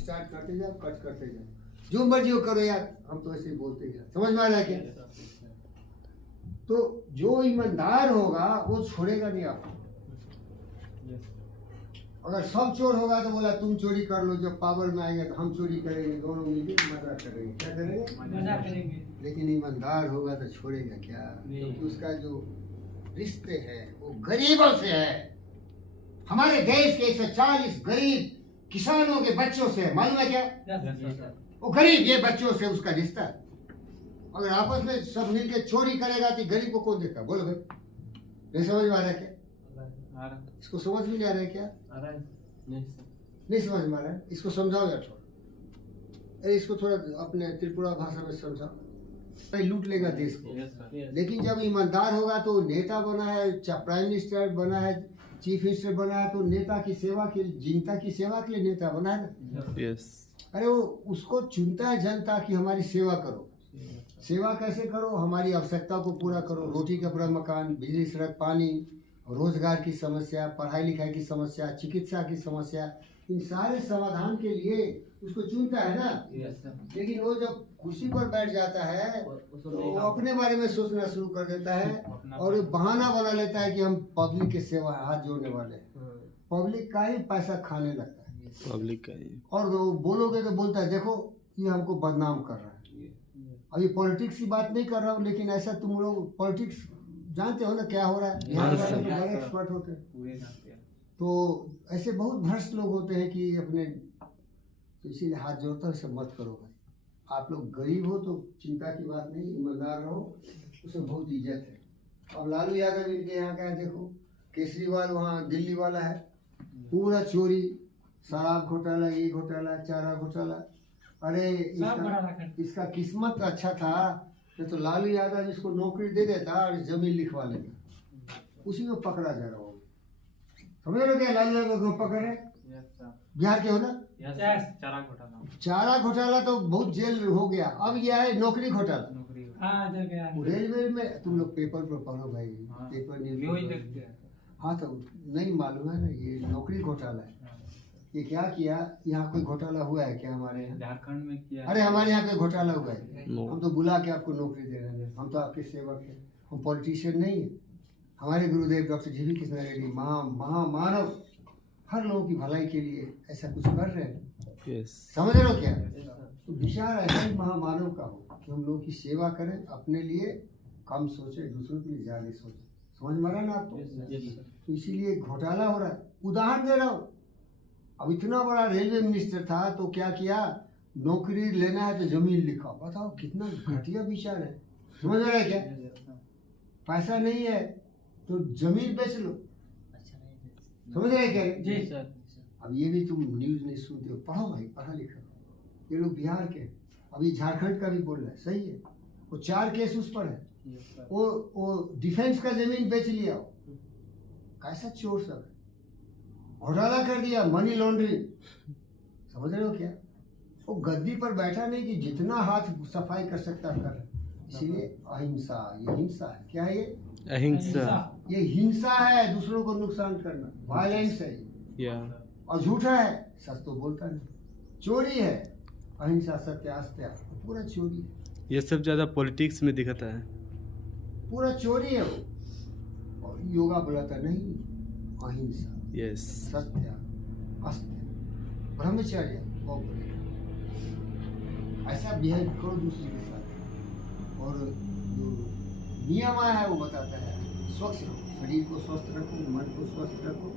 Start करते जाओ, cut करते जाओ, जो मर्जी हो करो यार, हम तो ऐसे ही बोलते हैं। समझ में आ रहा है क्या? तो जो ईमानदार होगा वो छोड़ेगा नहीं आपको। अगर सब चोर होगा तो बोला तुम चोरी कर लो, जब पावर में आएगा तो हम चोरी करेंगे, दोनों मिलकर मजा करेंगे। क्या करेंगे? मजा करेंगे। लेकिन ईमानदार होगा तो छोड़ेगा क्या? क्योंकि उसका जो रिश्ते हैं वो गरीबों से है। हमारे देश के 140 गरीब किसानों के बच्चों से, मालूम है क्या? वो गरीब ये बच्चों से उसका रिश्ता। अगर आपस में सब मिलकर चोरी करेगा तो गरीब को कौन देखा? बोलो भाई, नहीं समझ में आ रहा है क्या? इसको समझ में नहीं आ रहा है क्या? नहीं समझ में आ रहा है? इसको समझाओ यार थोड़ा। अरे इसको थोड़ा अपने त्रिपुरा भाषा में समझाओ। भाई लूट लेगा देश को, लेकिन जब ईमानदार होगा तो नेता बना है, प्राइम मिनिस्टर बना है, चीफ मिनिस्टर बना है, तो नेता की सेवा के लिए, जनता की सेवा के लिए नेता बना है ना। अरे वो उसको चुनता है जनता की हमारी सेवा करो। सेवा कैसे करो? हमारी आवश्यकता को पूरा करो। रोटी कपड़ा मकान, बिजली सड़क पानी, रोजगार की समस्या, पढ़ाई लिखाई की समस्या, चिकित्सा की समस्या, इन सारे समाधान के लिए उसको चुनता है ना। लेकिन वो जब कुर्सी पर बैठ जाता है तो वो अपने बारे में सोचना शुरू कर देता है और बहाना बना लेता है कि हम पब्लिक के सेवा हाथ जोड़ने वाले हैं। पब्लिक का ही पैसा खाने लगता है, पब्लिक का ही। और बोलोगे तो बोलता है देखो ये हमको बदनाम कर रहा है। अभी पॉलिटिक्स की बात नहीं कर रहा हूँ, लेकिन ऐसा तुम लोग पॉलिटिक्स जानते हो ना क्या हो रहा है। यहाँ वाले तो बड़े एक्सपर्ट होते हैं। तो ऐसे बहुत भ्रष्ट लोग होते हैं कि अपने, तो इसीलिए हाथ जोड़ता है, सब मत करो भाई। आप लोग गरीब हो तो चिंता की बात नहीं, ईमानदार रहो, उसमें बहुत इज्जत है। अब लालू यादव इनके यहाँ का है, देखो केजरीवाल वहाँ दिल्ली वाला है, पूरा चोरी, शराब घोटाला, ये घोटाला, चारा घोटाला। अरे इसका किस्मत अच्छा था तो लालू यादव इसको नौकरी दे देता और जमीन लिखवा लेता, उसी को पकड़ा जा रहा हो। समझ रहे क्या? लालू यादव को पकड़ है, बिहार के हो ना। चारा घोटाला तो बहुत जेल हो गया, अब यह है नौकरी घोटाला। रेलवे में तुम लोग पेपर पर पढ़ो भाई, पेपर न्यूज। हाँ तो नहीं मालूम है ना, ये नौकरी घोटाला है। ये क्या किया? यहाँ कोई घोटाला हुआ है क्या हमारे यहाँ? झारखंड में किया। अरे हमारे यहाँ कोई घोटाला हुआ है? हम तो बुला के आपको नौकरी दे रहे हैं, हम तो आपके सेवक हैं, हम पॉलिटिशियन नहीं है। हमारे गुरुदेव डॉक्टर जी.वी. कृष्ण रेड्डी महामानव हर लोगों की भलाई के लिए ऐसा कुछ कर रहे हैं। समझ रहे हो क्या? तो विचार ऐसा ही महामानव का हो कि हम लोगों की सेवा करें, अपने लिए कम सोचे, दूसरों के लिए ज्यादा सोचे। समझ में आ रहा है ना आपको? तो इसीलिए घोटाला हो रहा है। उदाहरण दे रहा हूँ, अब इतना बड़ा रेलवे मिनिस्टर था तो क्या किया? नौकरी लेना है तो जमीन लिखा। बताओ कितना घटिया विचार है। समझ रहा है क्या? पैसा नहीं है तो जमीन बेच लो। समझ रहे क्या? जी सर। अब ये भी तुम न्यूज नहीं सुनते हो, पढ़ो भाई, पढ़ा लिखा। ये लोग बिहार के, अभी झारखंड का भी बोल रहा है, सही है। वो 4 केस उस पर है, वो डिफेंस का जमीन बेच लिया। कैसा चोर सब है, घोटाला कर दिया, मनी लॉन्ड्रिंग। समझ रहे हो क्या? वो गद्दी पर बैठा नहीं कि जितना हाथ सफाई कर सकता कर। इसीलिए अहिंसा, ये हिंसा है। क्या है ये? अहिंसा। ये हिंसा है, दूसरों को नुकसान करना, वायलेंस है ये। और झूठा है, सच तो बोलता नहीं। चोरी है, अहिंसा सत्य आस्था, पूरा चोरी है। ये सब ज्यादा पॉलिटिक्स में दिखता है, पूरा चोरी है वो। और योगा बुलाता नहीं, अहिंसा, यस, सत्य अस्त्य, ब्रह्मचर्य, और ऐसा बिहेव करो दूसरे के साथ। और जो नियम है वो बताता है, स्वच्छ रखो, शरीर को स्वस्थ रखो, मन को स्वस्थ रखो,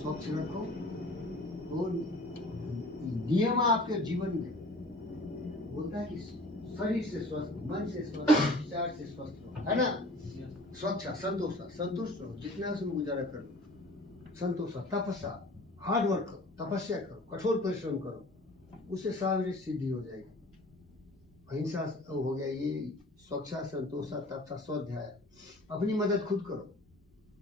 स्वच्छ रखो। तो नियम आपके जीवन में बोलता है कि शरीर से स्वस्थ, मन से स्वस्थ, विचार से स्वस्थ रहो, है ना। स्वच्छ, संतोष, संतुष्ट रहो, जितना उसमें गुजारा कर लो। संतोष, तपस्या, हार्ड वर्क करो, तपस्या करो, कठोर परिश्रम करो, उससे शारीरिक सिद्धि हो जाएगी। अहिंसा हो गया ये, स्वच्छा, संतोषा, तपसा, स्वाध्याय। अपनी मदद खुद करो,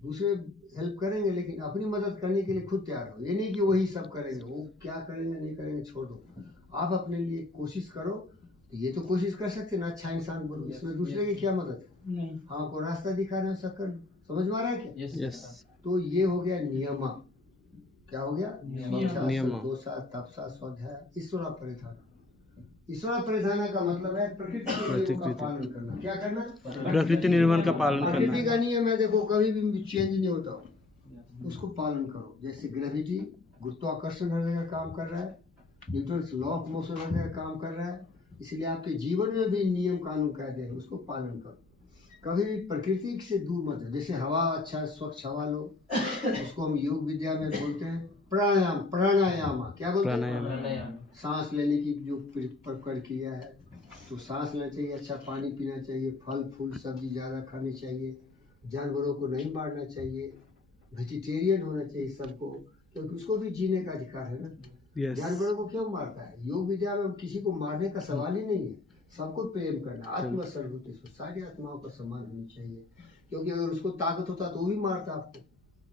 दूसरे हेल्प करेंगे लेकिन अपनी मदद करने के लिए खुद तैयार हो। ये नहीं कि वही सब करेंगे, वो क्या करेंगे नहीं करेंगे छोड़ दो। आप अपने लिए कोशिश करो। ये तो कोशिश कर सकते ना, अच्छा इंसान बनो, इसमें दूसरे की क्या मदद है? हाँ, को रास्ता दिखाना सकल। समझ में आ रहा है क्या? यस। तो ये हो गया नियमा, क्या हो गया? नियम। दोषा तपसा स्वाध्याय ईश्वरा परिधान। ईश्वरा परिधान का मतलब है प्रकृति के नियमों का पालन करना। क्या करना? प्रकृति निर्माण का पालन करना। प्रकृति का नियम है, देखो कभी भी चेंज नहीं होता, उसको पालन करो। जैसे ग्रेविटी, गुरुत्वाकर्षण हर जगह काम कर रहा है, न्यूटन लॉ ऑफ मोशन हर जगह काम कर रहा है, इसलिए आपके जीवन में भी नियम कानून कायदे हैं, उसको पालन करो। कभी भी प्रकृति से दूर मत जाओ। जैसे हवा अच्छा स्वच्छ हवा लो, उसको हम योग विद्या में बोलते हैं प्राणायाम। प्राणायाम क्या बोलते हैं? सांस लेने की जो प्रक्रिया है, तो सांस लेना चाहिए, अच्छा पानी पीना चाहिए, फल फूल सब्जी ज़्यादा खानी चाहिए, जानवरों को नहीं मारना चाहिए, वेजिटेरियन होना चाहिए सबको, क्योंकि उसको भी जीने का अधिकार है ना। Yes. जानवरों को क्यों मारता है? योग विद्या में किसी को मारने का सवाल ही नहीं है, सबको प्रेम करना। आत्मा सर्वभूतेषु, तो सारी आत्माओं का सम्मान होनी चाहिए, क्योंकि अगर उसको ताकत होता तो वो भी मारता आपको,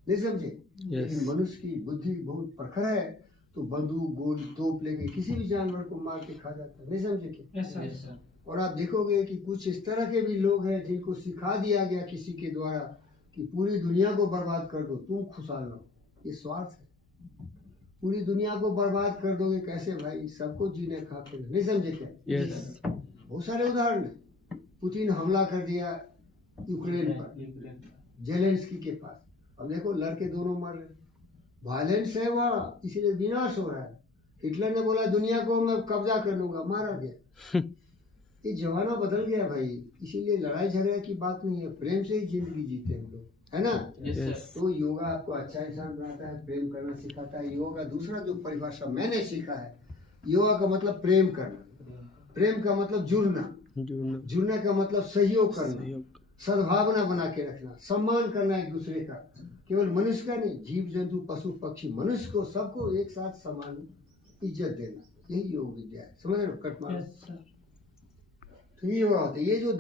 नहीं समझे? लेकिन मनुष्य की बुद्धि बहुत प्रखर है, तो बंदूक गोली तोप लेके किसी भी जानवर को मार के खा जाता है, नहीं समझे क्या? और आप देखोगे कि कुछ इस तरह के भी लोग हैं जिनको सिखा दिया गया किसी के द्वारा कि पूरी दुनिया को बर्बाद कर दो, तुम खुशहाल रहो। ये स्वार्थ है, पूरी दुनिया को बर्बाद कर दोगे कैसे भाई? सबको जीने खाते, नहीं समझे क्या? बहुत सारे उदाहरण है। पुतिन हमला कर दिया यूक्रेन पर, जेलेंस्की के पास, अब देखो लड़के दोनों मर रहे, वायलेंस है वहाँ, इसीलिए विनाश हो रहा है। हिटलर ने बोला दुनिया को मैं कब्जा कर लूंगा, मारा गया। ये जमाना बदल गया भाई, इसीलिए लड़ाई झगड़े की बात नहीं है, प्रेम से ही जिंदगी जीते हैं लोग, है ना? तो योगा आपको अच्छा इंसान बनाता है, प्रेम करना सिखाता है। योगा दूसरा जो परिभाषा मैंने सीखा है, योगा का मतलब प्रेम करना, प्रेम का मतलब जुड़ना, जुड़ने का मतलब सहयोग करना, सद्भावना बना के रखना, सम्मान करना एक दूसरे का, केवल मनुष्य का नहीं, जीव जंतु पशु पक्षी मनुष्य को सबको एक साथ समान इज्जत देना, यही योग विद्या है। समझ रहे हो? कट मार तो ये होता है, ये जो